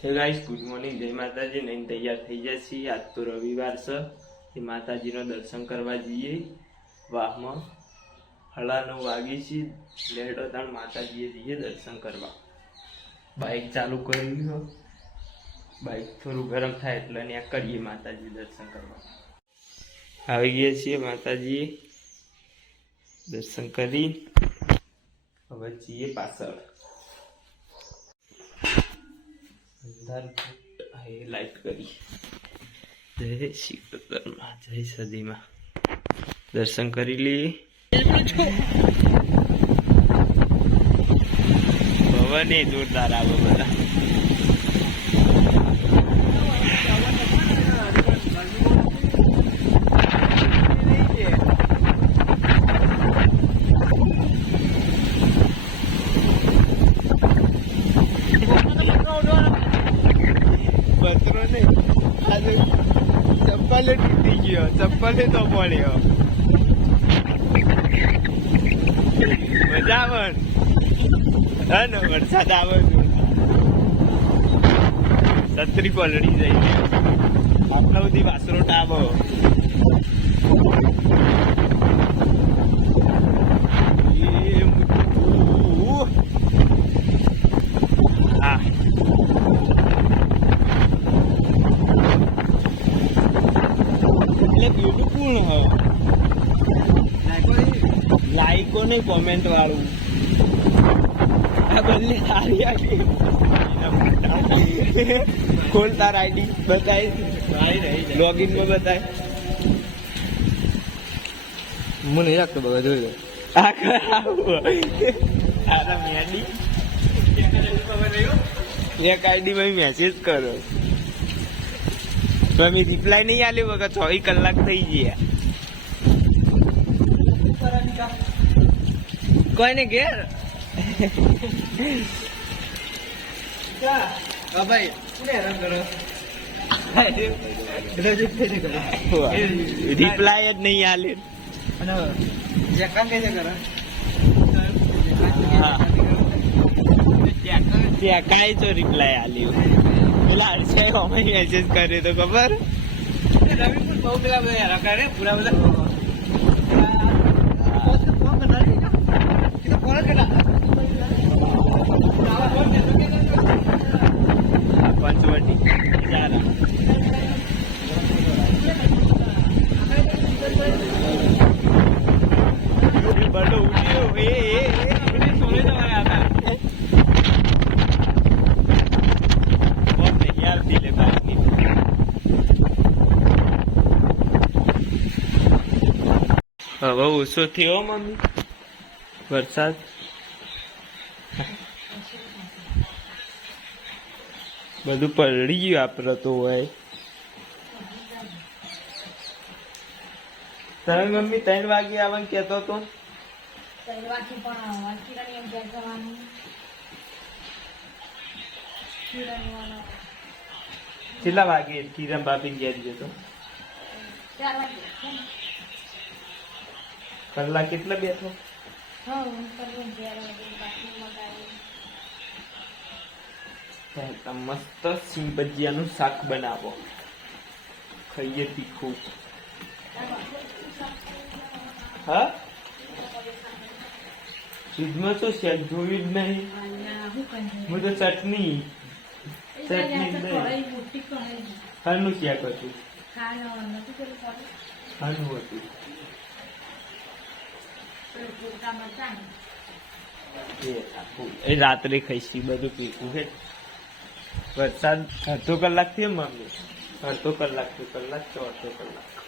હે guys, good morning, જય માતાજી. નહીં તૈયાર થઈ જાય છીએ. આજ તો રવિવાર છે, એ માતાજીનો દર્શન કરવા જઈએ. વાહમાં 9:30 વાગી છે. લેડો તાણ માતાજીએ જઈએ દર્શન કરવા. બાઇક ચાલુ કર્યું, બાઇક થોડું ગરમ થાય એટલે ત્યાં કરીએ માતાજી દર્શન કરવા. આવી ગયા છીએ માતાજીએ દર્શન કરી. હવે જઈએ પાછળ. લાઈટ કરી. જય શ્રી કૃષ્ણ, જય સદીમાં દર્શન કરી લઈએ. ભવને જોરદાર આવો બધા. ચપ્પલે તૂટી ગયો, ચપ્પલે તો પડ્યો. મજા આવે ને વરસાદ આવે છત્રી પલળી જાય. આપણા બધી વાસરો ટાવો. હા, બ્યુટીફુલ હો. લાઈકો ને કોમેન્ટ વાળું આ બંને સારી આવી. ખોલ તાર આઈડી બતાય, લોગિન માં બતાય. મને યાદ બગા જોઈ લો. આ ખરાબ મેડી એક આઈડી માં મેસેજ કરો તો અમે રિપ્લાય નહીં આલ્યો વગર 24 કલાક થઈ ગયા. કોઈને ઘેર ભાઈ રિપ્લાય જ નહીં આલ્યો. ત્યાં કાંઈ તો રિપ્લાય આલ્યો. પેલા હર્ષાએ અમે મેસેજ કર્યો તો ખબર. બહુ પેલા બધા કરે પૂરા બધા પંચવટી ચારા બડો ઉડ્યો. સોલે જવાના હતા. હવે ઓછો થયો મમ્મી વરસાદ. બધું પલળી ગયું આપડે તો હોય. તમે મમ્મી 3 વાગે આવવાનું કેતો તો. કેટલા વાગે કિરણ ભાભી ઘેર જતો? કલાક કેટલા બેઠો? મસ્ત સિંગ ભજીયાનું શાક બનાવો, ખાઈએ તીખું. હા, દૂધમાં તો શેક જોયું જ નહીં. હું તો ચટણી ખાનું શેક હતું. ખાનું હતું. એ રાત્રે ખાઈશી બધું પીવું છે. વરસાદ અડધો કલાક થયો મમ્મી, અડધો કલાક તો અડધો કલાક.